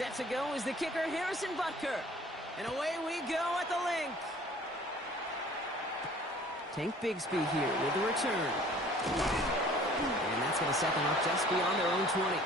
Set to go is the kicker, Harrison Butker. And away we go at the link. Tank Bigsby here with the return. And that's going to set them up just beyond their own 20.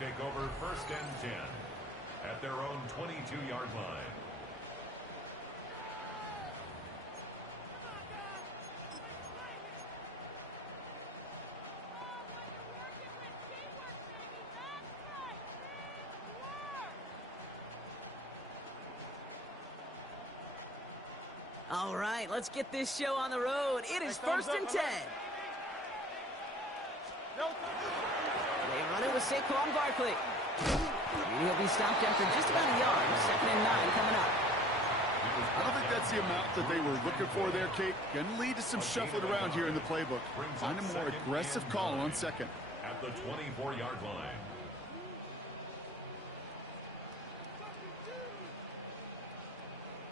Take over 1st and 10 at their own 22-yard line. All right, let's get this show on the road. It is 1st and 10. They run it with Saquon Barkley. He'll be stopped after just about a yard. 2nd and 9 coming up. I don't think that's the amount that they were looking for there, Kate. Going to lead to some shuffling around here in the playbook. Find a more aggressive call on 2nd. At the 24-yard line.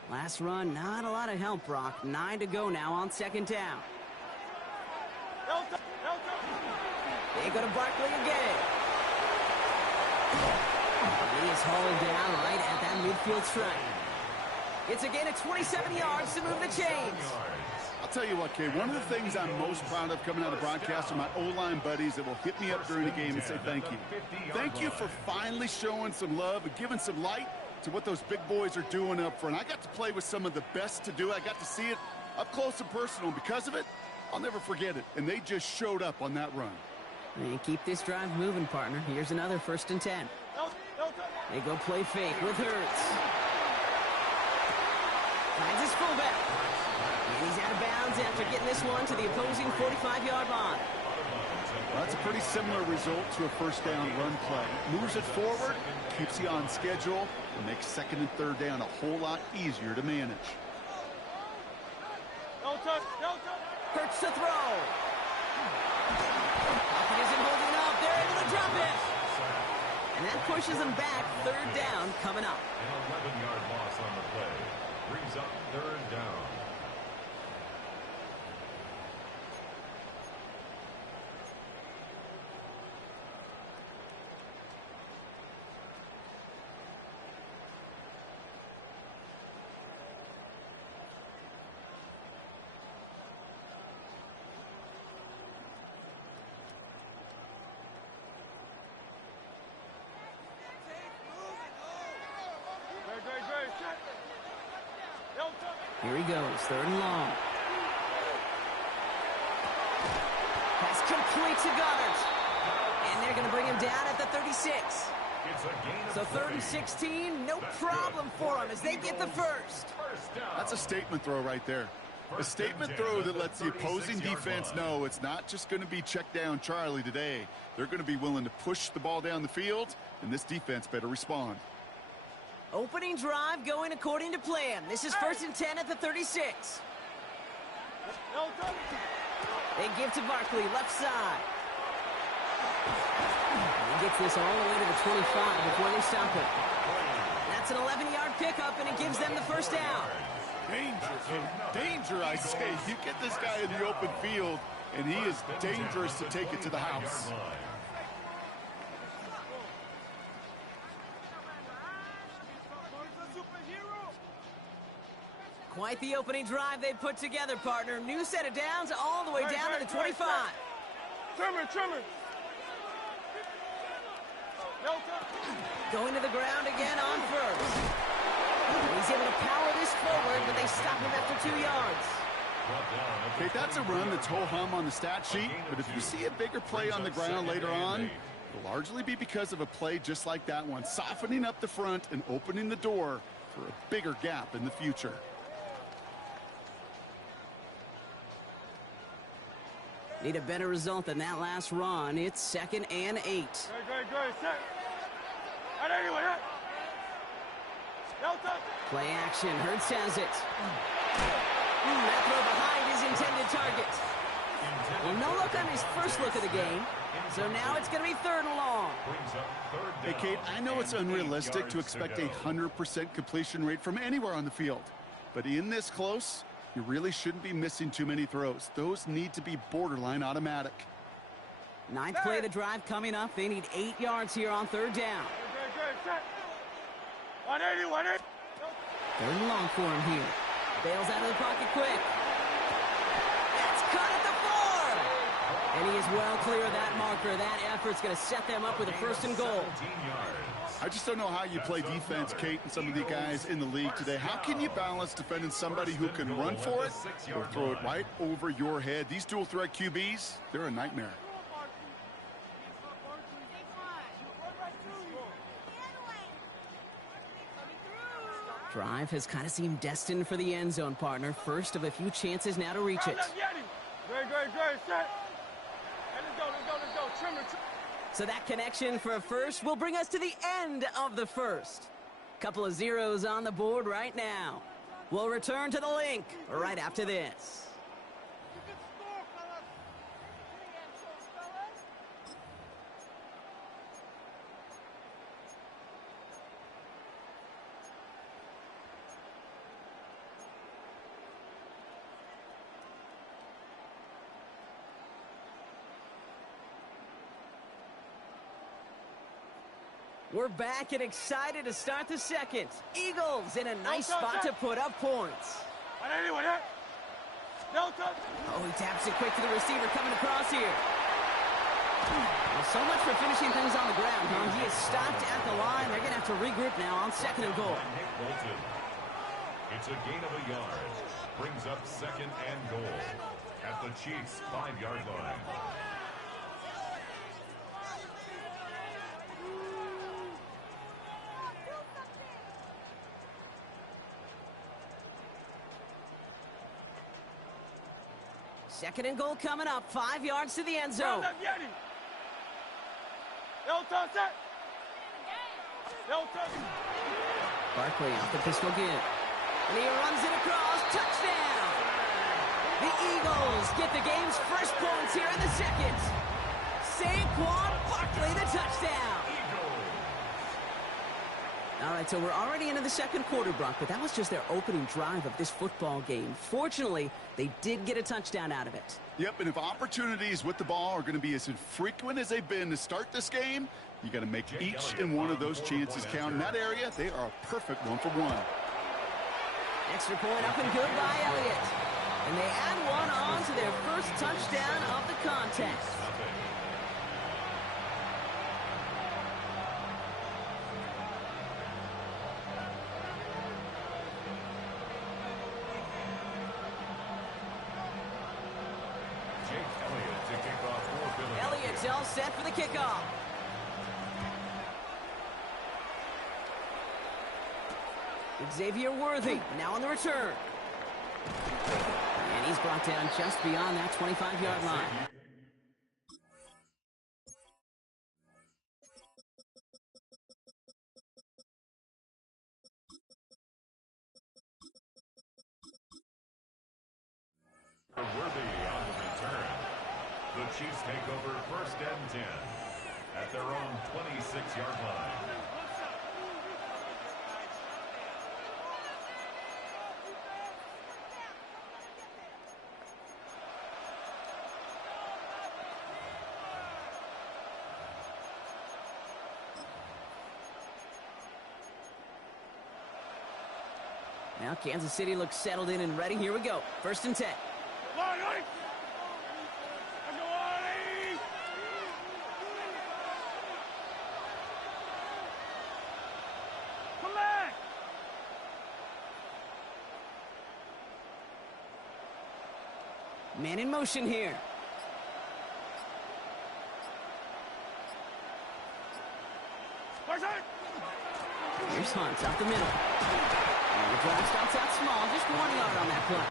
Last run, not a lot of help, Brock. 9 to go now on 2nd down. They go to Barkley again. He is hauled down right at that midfield stripe. It's a gain of 27 yards to move the chains. I'll tell you what, Kay, one of the things I'm most proud of coming out of broadcast are my O-line buddies that will hit me up during the game and say thank you. Thank you for finally showing some love and giving some light to what those big boys are doing up front. I got to play with some of the best to do it. I got to see it up close and personal. Because of it, I'll never forget it. And they just showed up on that run. And keep this drive moving, partner. Here's another 1st and 10. They go play fake with Hurts. Finds his fullback. And he's out of bounds after getting this one to the opposing 45-yard line. Well, that's a pretty similar result to a 1st down run play. Moves it forward, keeps you on schedule, and makes 2nd and 3rd down a whole lot easier to manage. Hurts to throw. Pocket isn't holding up. They're able to drop it. And that pushes them back. 3rd down coming up. An 11-yard loss on the play. Brings up 3rd down. Here he goes, 3rd and long. Pass complete to Goddard. And they're going to bring him down at the 36. So 3rd and 16, no problem for them as they get the 1st. That's a statement throw right there. A statement throw that lets the opposing defense know it's not just going to be check down Charlie today. They're going to be willing to push the ball down the field, and this defense better respond. Opening drive going according to plan. This is 1st and 10 at the 36. They give to Barkley, left side. He gets this all the way to the 25 before they stop it. That's an 11-yard pickup, and it gives them the 1st down. Danger, danger, I say. You get this guy in the open field, and he is dangerous to take it to the house. Quite the opening drive they put together, partner. New set of downs all the way down to the 25. Trimmer. Going to the ground again on first. He's able to power this forward, but they stop him after 2 yards. Okay, that's a run that's ho-hum on the stat sheet, but if you see a bigger play on the ground later on, it'll largely be because of a play just like that one, softening up the front and opening the door for a bigger gap in the future. Need a better result than that last run. It's 2nd and 8. Great. Set. Play action. Hurts has it. That throw behind his intended target. Well, no look on his first look of the game. So now it's going to be 3rd and long. Hey, Kate, I know it's unrealistic to expect a 100% completion rate from anywhere on the field. But in this close, you really shouldn't be missing too many throws. Those need to be borderline automatic. 9th play of the drive coming up. They need 8 yards here on 3rd down. Great. Set. 180. 3rd and long for him here. Bails out of the pocket quick. That's cut at the 4. And he is well clear of that marker. That effort's going to set them up with a 1st and goal. I just don't know how you play defense, Kate, and some of the guys in the league today. How can you balance defending somebody who can run for it or throw it right over your head? These dual threat QBs, they're a nightmare. Drive has kind of seemed destined for the end zone, partner. First of a few chances now to reach it. Great. Set. Let's go. Trimmer. So that connection for a first will bring us to the end of the first. Couple of zeros on the board right now. We'll return to the link right after this. We're back and excited to start the second. Eagles in a nice spot to put up points. Oh, he taps it quick to the receiver coming across here. Well, so much for finishing things on the ground, huh? He is stopped at the line. They're going to have to regroup now on 2nd and goal. It's a gain of a yard. Brings up 2nd and goal at the Chiefs' 5-yard line. Second and goal coming up, 5 yards to the end zone. Barkley off the pistol again. And he runs it across. Touchdown! The Eagles get the game's first points here in the second. Saquon Barkley, the touchdown. All right, so we're already into the second quarter, Brock, but that was just their opening drive of this football game. Fortunately, they did get a touchdown out of it. Yep, and if opportunities with the ball are going to be as infrequent as they've been to start this game, you got to make each and one of those chances count. In that area, they are a perfect 1-for-1. Extra point up and good by Elliott. And they add one on to their first touchdown of the contest. Elliott's all set for the kickoff. Xavier Worthy now on the return. And he's brought down just beyond that 25-yard line. Worthy on the return. The Chiefs take over 1st and 10 at their own 26-yard line. Now Kansas City looks settled in and ready. Here we go. 1st and 10. Come back! Man in motion here. Here's Hunt up the middle. And the drive starts out small, just 1 yard on that play.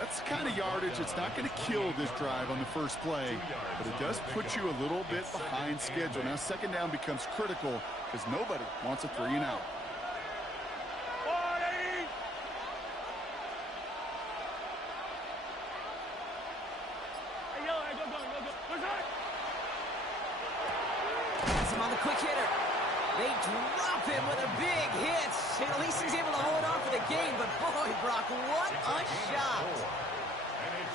That's the kind of yardage that's not going to kill this drive on the first play, but it does put you a little bit behind schedule. Now 2nd down becomes critical because nobody wants a 3 and out. That's him on the quick hitter. They drop him with a big hit. At least he's able to hold on for the game, but boy, Brock, what a shot.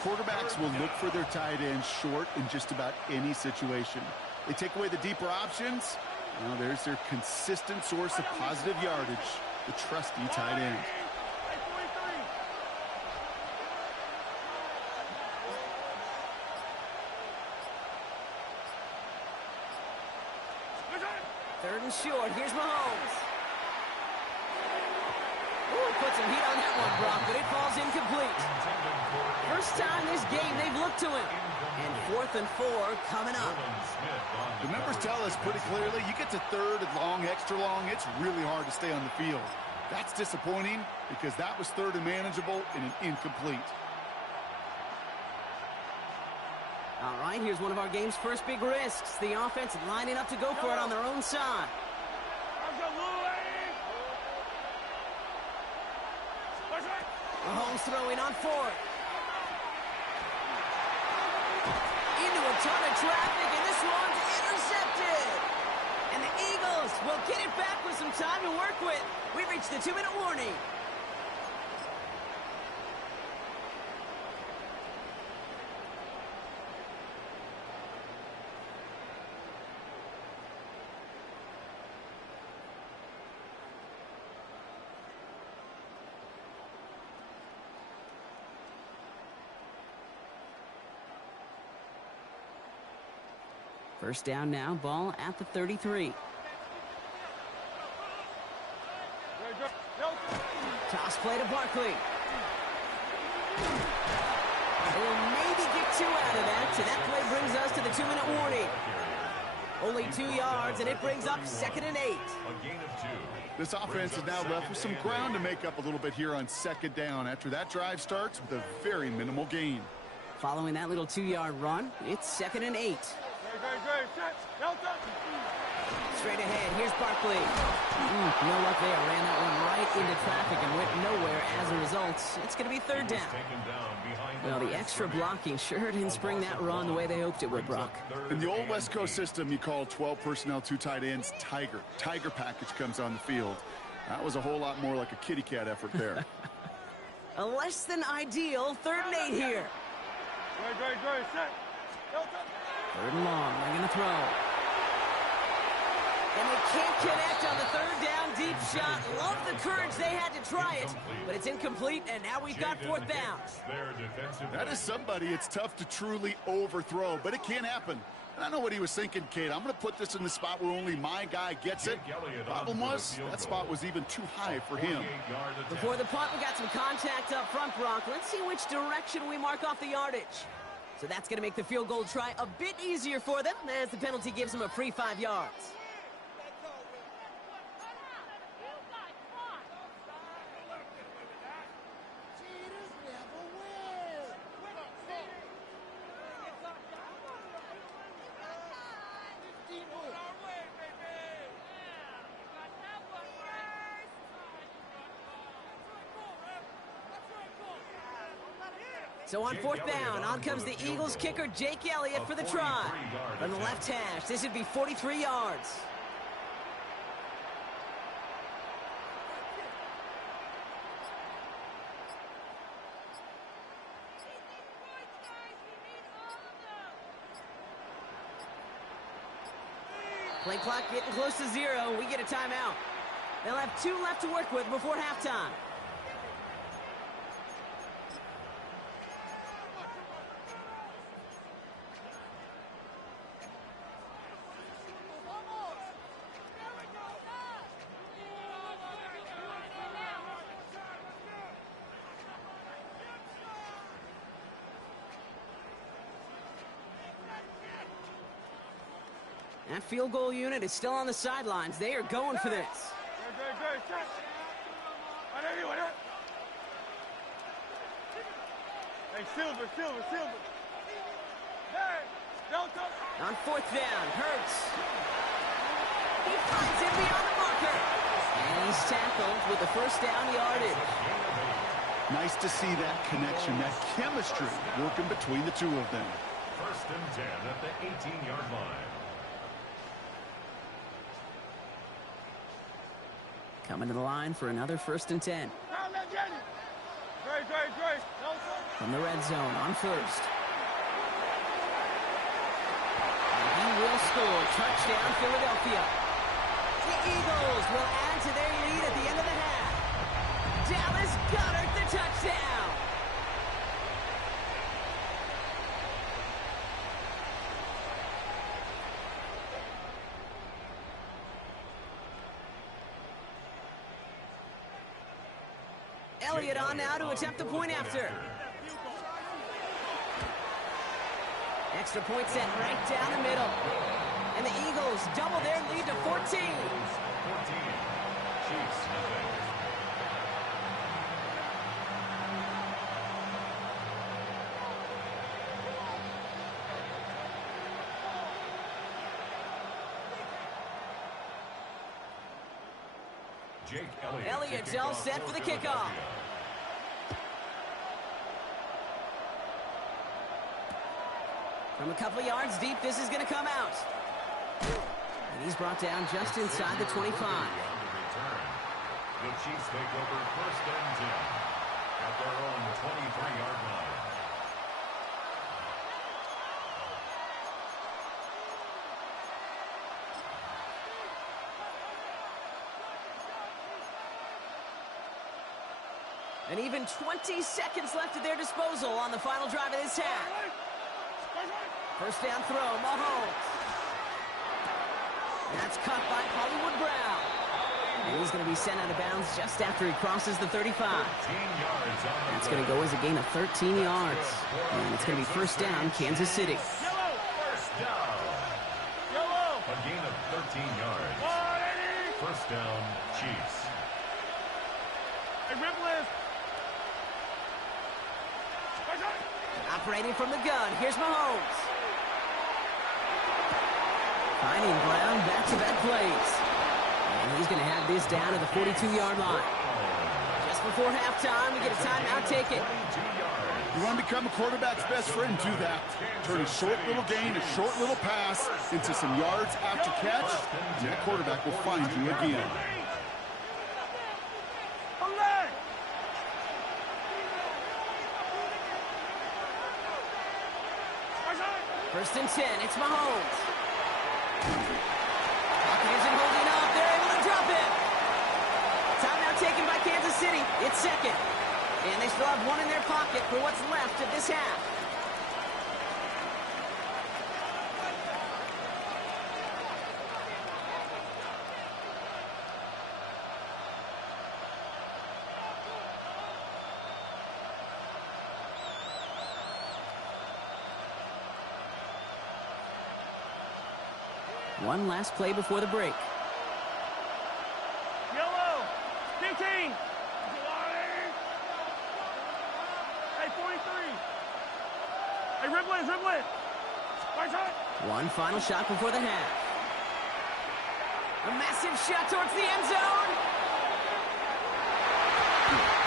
Quarterbacks will look for their tight end short in just about any situation. They take away the deeper options. Now there's their consistent source of positive yardage, the trusty tight end. Third and short. Here's Mahomes. Ooh, put some heat on that one, Brock, but it falls incomplete. First time this game they've looked to him. And 4th and 4 coming up. The numbers tell us pretty clearly, you get to 3rd and long, extra long, it's really hard to stay on the field. That's disappointing because that was 3rd and manageable and an incomplete. All right, here's one of our game's first big risks. The offense lining up to go for it on their own side. Mahomes throwing on 4th. Into a ton of traffic, and this one's intercepted. And the Eagles will get it back with some time to work with. We reached the 2-minute warning. First down now, ball at the 33. Toss play to Barkley. They'll maybe get 2 out of that, so that play brings us to the 2-minute warning. Only 2 yards, and it brings up 2nd and 8. This offense is now left with some ground to make up a little bit here on 2nd down after that drive starts with a very minimal gain. Following that little 2-yard run, it's 2nd and 8. Straight ahead, here's Barkley. No luck there. Ran that one right into traffic and went nowhere as a result. It's going to be 3rd down. Well, the extra blocking sure didn't spring that run the way they hoped it would, Brock. In the old West Coast system, you call 12 personnel, 2 tight ends, Tiger. Tiger package comes on the field. That was a whole lot more like a kitty cat effort there. A less than ideal 3rd and 8 here. Great, set. 3rd and long, they're going to throw. And they can't connect on the 3rd down deep shot. Love the courage they had to try it, but it's incomplete, and now we've got 4th down. That is somebody it's tough to truly overthrow, but it can happen. And I know what he was thinking, Kate. I'm going to put this in the spot where only my guy gets it. Problem was, that spot was even too high for him. Before the punt, we got some contact up front, Brock. Let's see which direction we mark off the yardage. So that's going to make the field goal try a bit easier for them, as the penalty gives them a free 5 yards. So on fourth down, on comes the Eagles kicker, JAq for the try. From the left hash, this would be 43 yards. Play clock getting close to 0. We get a timeout. They'll have 2 left to work with before halftime. That field goal unit is still on the sidelines. They are going for this. Hey, Silver. Hey, don't touch. On fourth down, Hurts. He finds it beyond the marker. And he's tackled with the first down yardage. Nice to see that connection, that chemistry working between the two of them. First and 10 at the 18-yard line. Coming to the line for another first and 10. From the red zone on first. And he will score. Touchdown, Philadelphia. The Eagles will add to their lead at the end of the half. Dallas Goedert the touchdown. Elliott on now to attempt the point after. Extra point set right down the middle. And the Eagles double their lead to 14. 14. Chiefs nothing. Elliott's all set for the kickoff. From a couple yards deep, this is going to come out. And he's brought down just inside the 25. The Chiefs take over first and 10 at their own 23-yard line. And even 20 seconds left at their disposal on the final drive of this half. First down throw, Mahomes. That's caught by Hollywood Brown. And he's going to be sent out of bounds just after he crosses the 35. That's going to go as a gain of 13 yards. And it's going to be first down, Kansas City. First down. A gain of 13 yards. First down, Chiefs. Hey, Ripley. Operating from the gun, here's Mahomes. Finding Brown back-to-back plays. And he's going to have this down at the 42-yard line. Just before halftime, we get a timeout taken. You want to become a quarterback's best friend, do that. Turn a short little gain, a short little pass into some yards after catch, and that quarterback will find you again. First and 10, it's Mahomes. Pocket isn't holding up. They're able to drop it. Timeout taken by Kansas City. It's second. And they still have one in their pocket for what's left of this half. One last play before the break. Yellow. 15. Hey, 43. Hey, Ripley. Right side. One final shot before the half. A massive shot towards the end zone.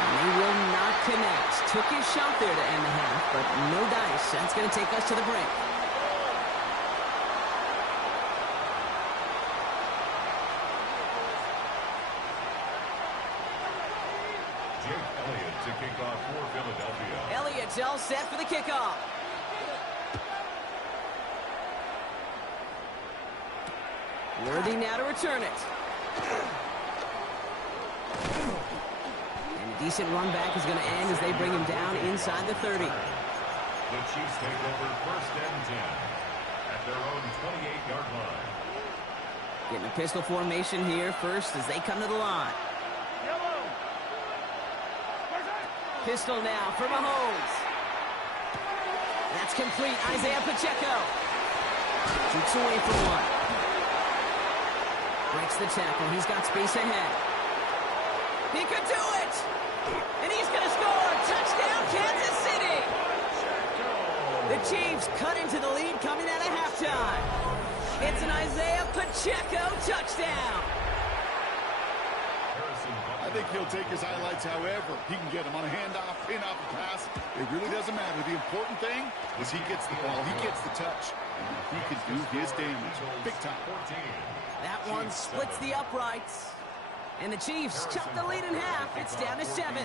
And they will not connects. Took his shot there to end the half, but no dice. That's going to take us to the break. To kick off for Philadelphia. Elliott's all set for the kickoff. Worthy now to return it. And a decent run back is going to end as they bring him down inside the 30. The Chiefs take over first and 10 at their own 28-yard line. Getting a pistol formation here first as they come to the line. Pistol now for Mahomes. That's complete. Isaiah Pacheco. Shoots away for one. Breaks the tackle. He's got space ahead. He could do it. And he's going to score. Touchdown, Kansas City. The Chiefs cut into the lead coming out of halftime. It's an Isaiah Pacheco touchdown. I think he'll take his highlights however he can get them on a handoff, pin-off, a pass. It really doesn't matter. The important thing is he gets the ball, he gets the touch, and he can do his damage. Big time. That one splits the uprights. And the Chiefs chop the lead in half. It's down to 7.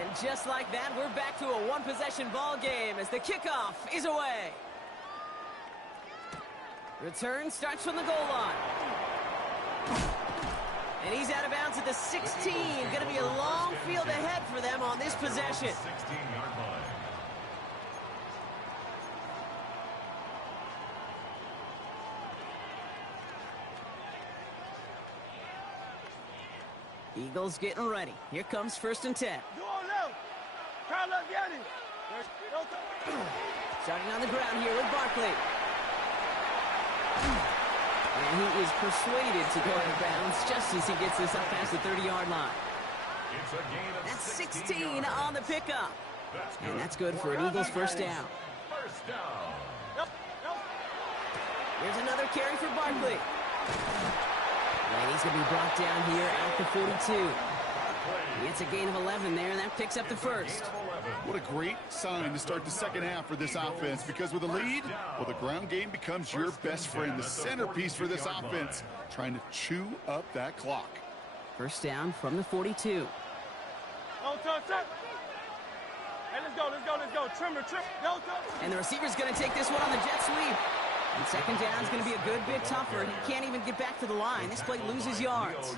And just like that, we're back to a one-possession ball game as the kickoff is away. Return starts from the goal line. And he's out of bounds at the 16. Going to be a long field ahead for them on this possession. 16-yard line. Eagles getting ready. Here comes first and 10. Starting on the ground here with Barkley. And he is persuaded to go out of bounds just as he gets this up past the 30-yard line. It's a gain of That's 16 on the pickup. And that's good for an Eagles first down. First down. Here's another carry for Barkley. And he's going to be brought down here at the 42. He gets a gain of 11 there, and that picks up the first. What a great sign to start the second half for this offense, because with a lead, well, the ground game becomes your best friend, the centerpiece for this offense, trying to chew up that clock. First down from the 42. Hey, let's go. Trimmer. And the receiver's going to take this one on the jet sweep. And second down is going to be a good bit tougher. He can't even get back to the line. This play loses yards.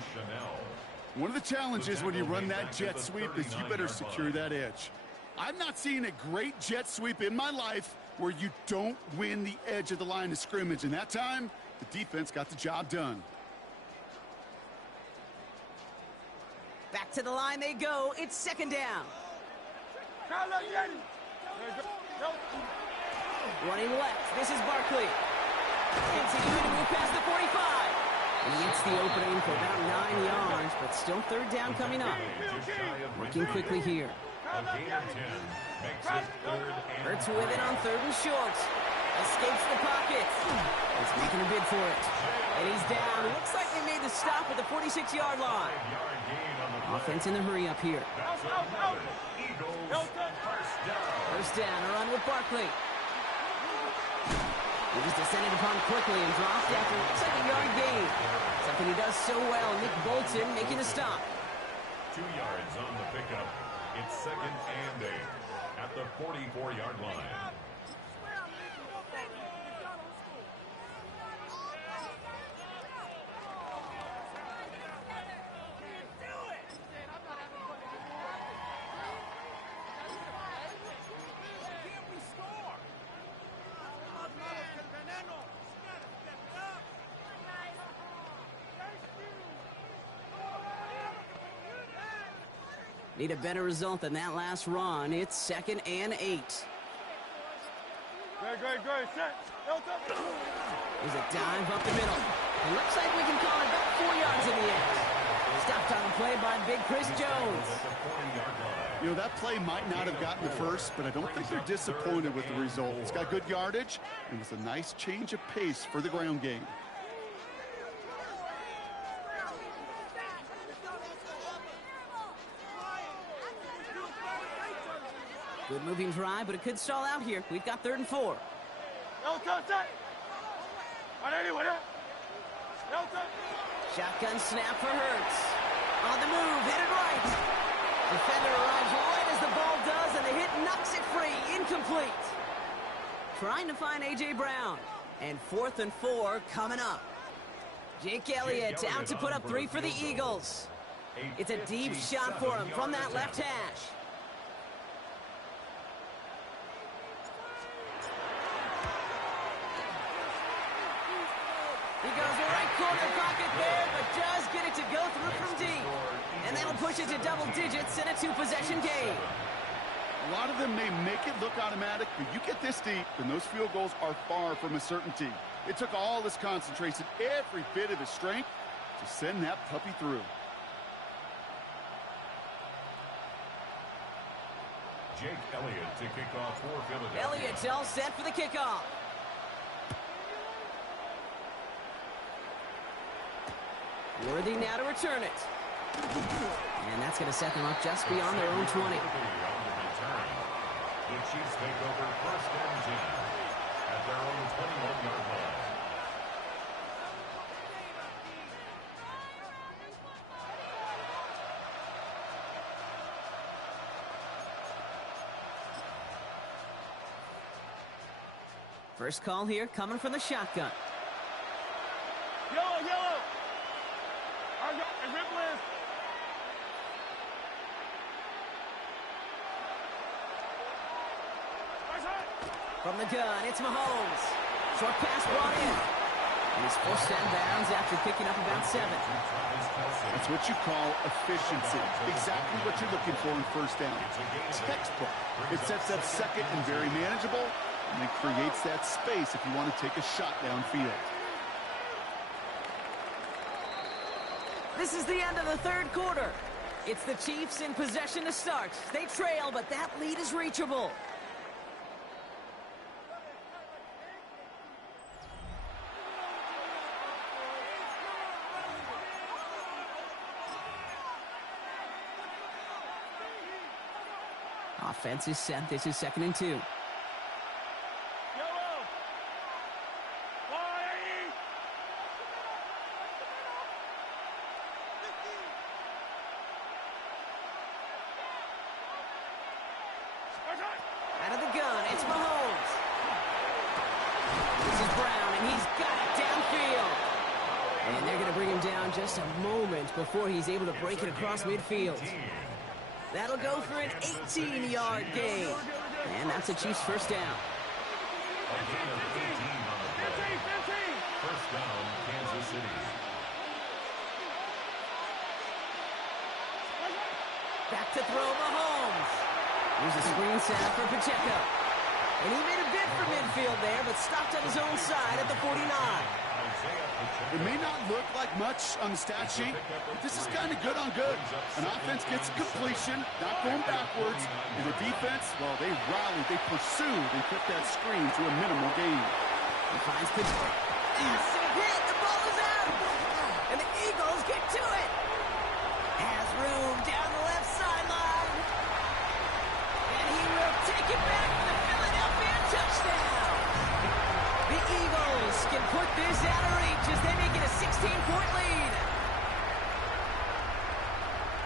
One of the challenges when you run that jet sweep is you better secure that edge. I've not seen a great jet sweep in my life where you don't win the edge of the line of scrimmage. And that time, the defense got the job done. Back to the line they go. It's second down. Running left. This is Barkley. Continuing to move past the 45. And he gets the opening for about 9 yards, but still third down coming up. Working quickly here. Hurts with it on third and short. Escapes the pocket. He's making a bid for it. And he's down. Looks like they made the stop at the 46-yard line. Offense in the hurry up here. First down, a run with Barkley. He was descended upon quickly and dropped after looks like a yard gain. Something he does so well. Nick Bolton making a stop. 2 yards on the pickup. It's second and 8 at the 44-yard line. Need a better result than that last run. It's second and 8. Great. There's a dive up the middle. It looks like we can call it about 4 yards in the end. Stopped on the play by Big Chris Jones. You know, that play might not have gotten the first, but I don't think they're disappointed with the result. It's got good yardage, and it's a nice change of pace for the ground game. Good moving drive, but it could stall out here. We've got 3rd and 4. Shotgun snap for Hurts. On the move, hit it right. Defender arrives right as the ball does, and the hit knocks it free. Incomplete. Trying to find A.J. Brown. And 4th and 4 coming up. JAq Elliott out to put up 3 for the Eagles. It's a deep shot for him from that left hash. He goes right corner pocket there, but does get it to go through from deep. And that'll push it to double digits in a 2-possession game. A lot of them may make it look automatic, but you get this deep, and those field goals are far from a certainty. It took all his concentration, every bit of his strength, to send that puppy through. JAq Elliott to kick off for Philadelphia. Elliott's all set for the kickoff. Worthy now to return it. And that's going to set them up just beyond their own 20. The Chiefs take over 1st and 10 at their own 21-yard line. First call here coming from the shotgun. Yellow. Rip list. From the gun, it's Mahomes. Short pass brought in. And he's forced out of bounds after picking up about 7. That's what you call efficiency. Exactly what you're looking for in 1st down. Textbook. It sets up 2nd and very manageable, and it creates that space if you want to take a shot downfield. This is the end of the 3rd quarter. It's the Chiefs in possession to start. They trail, but that lead is reachable. Offense is set. This is 2nd and 2. Out of the gun, it's Mahomes. This is Brown, and he's got it downfield. And they're going to bring him down just a moment before he's able to break it across midfield. That'll go for an 18-yard gain. And that's a Chiefs 1st down. A gain of 18 on the play. 1st down, Kansas City. Back to throw Mahomes. Here's a screen set for Pacheco. And he made a bid for midfield there, but stopped on his own side at the 49. It may not look like much on the stat sheet, but this is kind of good on good. An offense gets a completion, not going backwards, and the defense, well, they rallied, they pursued, and kept that screen to a minimal gain. He finds Pacheco. Massive hit, the ball is out! And the Eagles get to it! Has room down the left sideline. And he will take it back for the Philadelphia touchdown! The Eagles can put this out of reach as they make it a 16-point lead.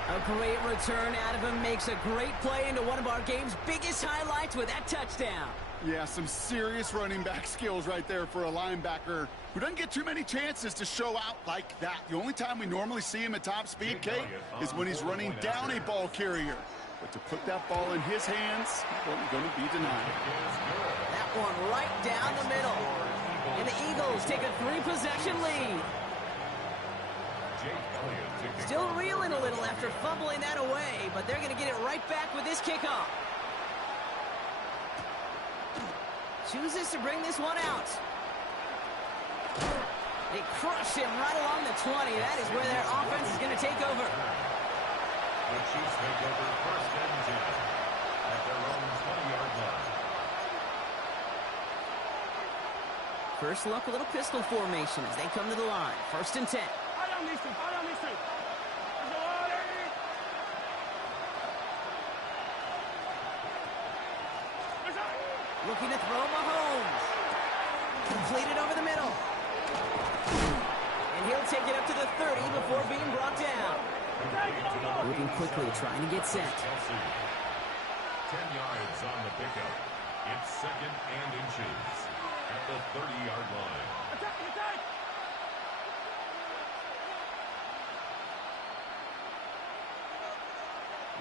A great return out of him, makes a great play into one of our game's biggest highlights with that touchdown. Yeah, some serious running back skills right there for a linebacker who doesn't get too many chances to show out like that. The only time we normally see him at top speed, Kate, is when he's running down a ball carrier. But to put that ball in his hands, he wasn't going to be denied. That one right down the middle. And the Eagles take a 3-possession lead. Still reeling a little after fumbling that away, but they're going to get it right back with this kickoff. Chooses to bring this one out. They crush him right along the 20. That is where their offense is going to take over. The Chiefs take over 1st and 10 at their own 20-yard line. First look, a little pistol formation as they come to the line. 1st and 10. Looking to throw Mahomes. Completed over the middle. And he'll take it up to the 30 before being brought down. Moving quickly, trying to get set. 10 yards on the pickup. It's 2nd and inches at the 30-yard line. Attack, attack!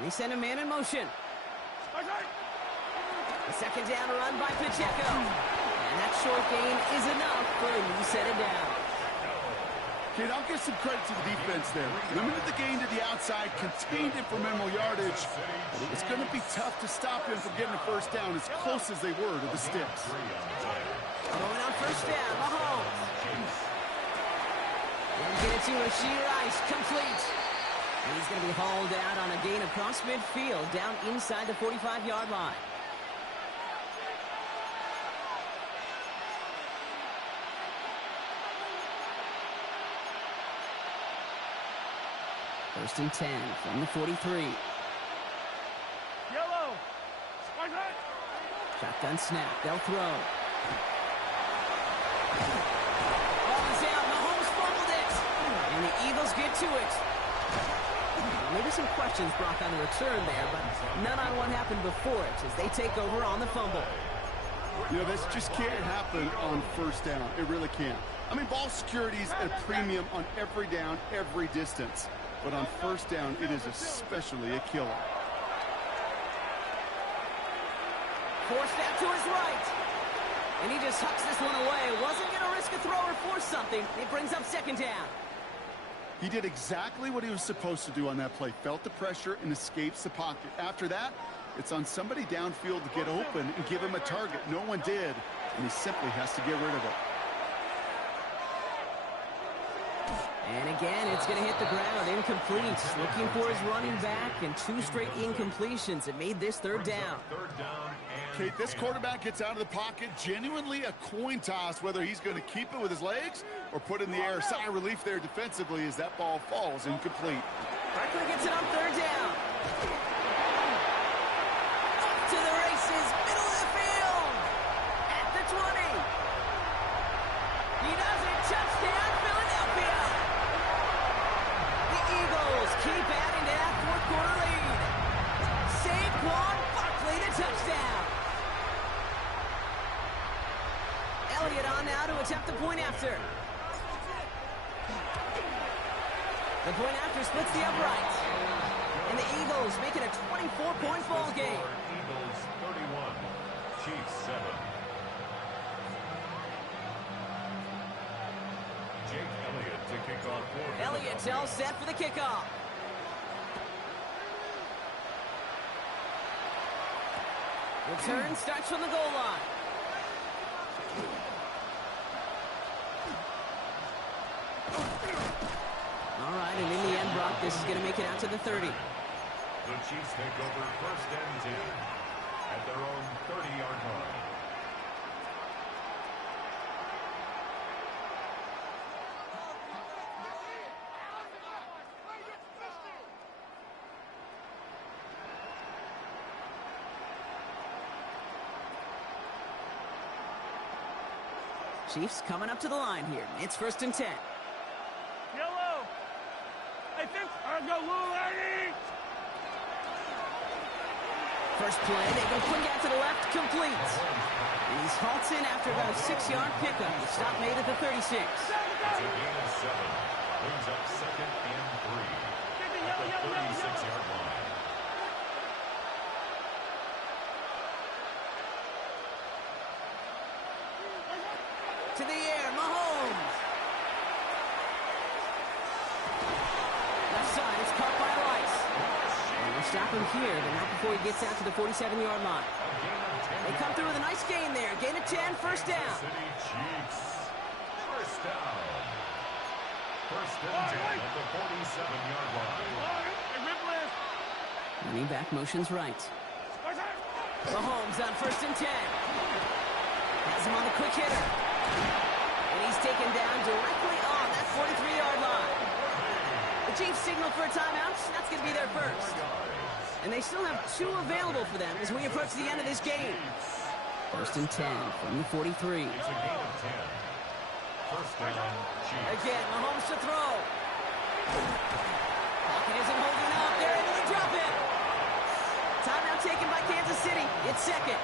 They send a man in motion. A 2nd down run by Pacheco. And that short gain is enough for a new set it down. Kid, I'll give some credit to the defense there. Limited the gain to the outside, contained it for minimal yardage. But it was going to be tough to stop him from getting a 1st down as close as they were to the sticks. Going on 1st down, Mahomes. And get it to Rashee Rice, complete. And he's going to be hauled out on a gain across midfield, down inside the 45-yard line. First and 10 from the 43. Yellow! Shotgun snap. They'll throw. Ball is out. Mahomes fumbled it. And the Eagles get to it. Maybe some questions, Brock, on the return there, but none on what happened before it as they take over on the fumble. You know, this just can't happen on 1st down. It really can't. I mean, ball security's at a premium on every down, every distance. But on 1st down, it is especially a killer. Forced out to his right. And he just hucks this one away. Wasn't going to risk a throw or force something. It brings up 2nd down. He did exactly what he was supposed to do on that play. Felt the pressure and escapes the pocket. After that, it's on somebody downfield to get open and give him a target. No one did, and he simply has to get rid of it. And again, it's going to hit the ground. Incomplete. Looking for his running back, and 2 straight incompletions. It made this 3rd down. Kate, this quarterback gets out of the pocket. Genuinely a coin toss whether he's going to keep it with his legs or put it in the air. Sigh of relief there defensively as that ball falls incomplete. Barkley gets it on 3rd down. Up to the races, middle of the field. At the 20. He does it. Touchdown, Philadelphia. The Eagles keep adding to that 4th quarter lead. Saquon Barkley to touchdown. Elliott on now to attempt the point after. The point after splits the upright. And the Eagles make it a 24-point ball game. Eagles 31, Chiefs 7. JAq Elliott to kick off for Elliott's all set for the kickoff. Return starts from the goal line. All right, and in the end, Brock, this is going to make it out to the 30. The Chiefs take over 1st and 10 at their own 30-yard line. Chiefs coming up to the line here. It's 1st and 10. Yellow! I think I'll go lady! First play, they go quick out to the left, complete. And he's halts in after about a 6-yard pickup. The stop made at the 36. It's a gain of 7. Brings up 2nd and 3 at the 36-yard line. To the air, Mahomes. Left side, it's caught by Rice. And we'll stop him here, but not before he gets out to the 47-yard line. They come through with a nice gain there. Gain of 10, 1st down. City Chiefs. 1st down. 1st and 10 at the 47-yard line. Running back motions right. Mahomes on 1st and 10. Has him on the quick hitter. And he's taken down directly on that 43-yard line. The Chiefs signal for a timeout. That's going to be their first. And they still have 2 available for them as we approach the end of this game. First and 10 from the 43. It's a gain of 10. First down, Chiefs. Again, Mahomes to throw. Pocket isn't holding up. They're able to drop it. Timeout taken by Kansas City. It's second.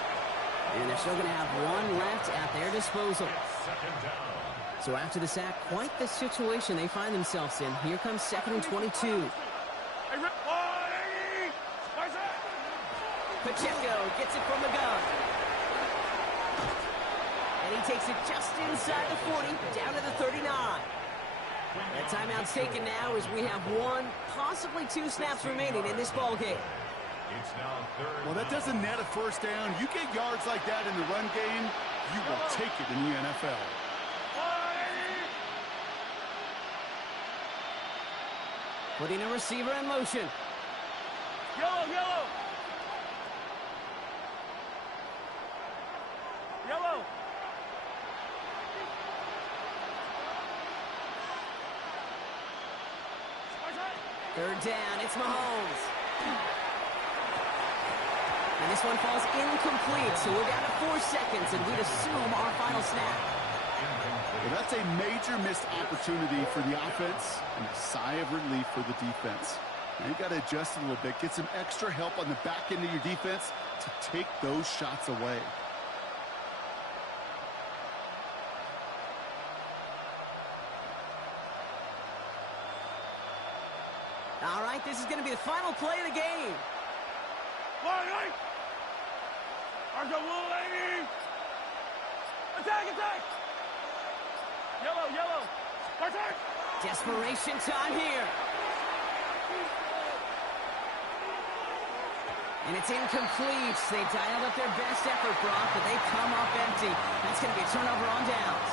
And they're still going to have one left at their disposal. Second down. So after the sack, quite the situation they find themselves in. Here comes second and 22. Pacheco gets it from the gun. And he takes it just inside the 40, down to the 39. That timeout's taken now as we have one, possibly two snaps remaining in this ball game. It's now third. Well, that doesn't net a first down. You get yards like that in the run game, you will take it in the NFL. Putting a receiver in motion. Yellow, yellow. Yellow. Third down, it's Mahomes. And this one falls incomplete, so we're down to 4 seconds, and we'd assume our final snap. Well, that's a major missed opportunity for the offense and a sigh of relief for the defense. Now you got to adjust a little bit, get some extra help on the back end of your defense to take those shots away. All right, this is going to be the final play of the game. Line, Argo, little lady. Attack, attack. Yellow, yellow. Attack. Desperation time here. And it's incomplete. They dialed up their best effort, Brock, but they come up empty. That's going to be a turnover on downs.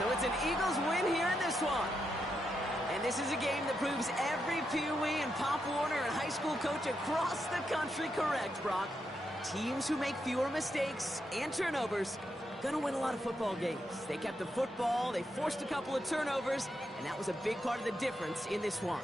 So it's an Eagles win here in this one. And this is a game that proves every Pee Wee and Pop Warner and high school coach across the country correct, Brock. Teams who make fewer mistakes and turnovers gonna win a lot of football games. They kept the football, they forced a couple of turnovers, and that was a big part of the difference in this one.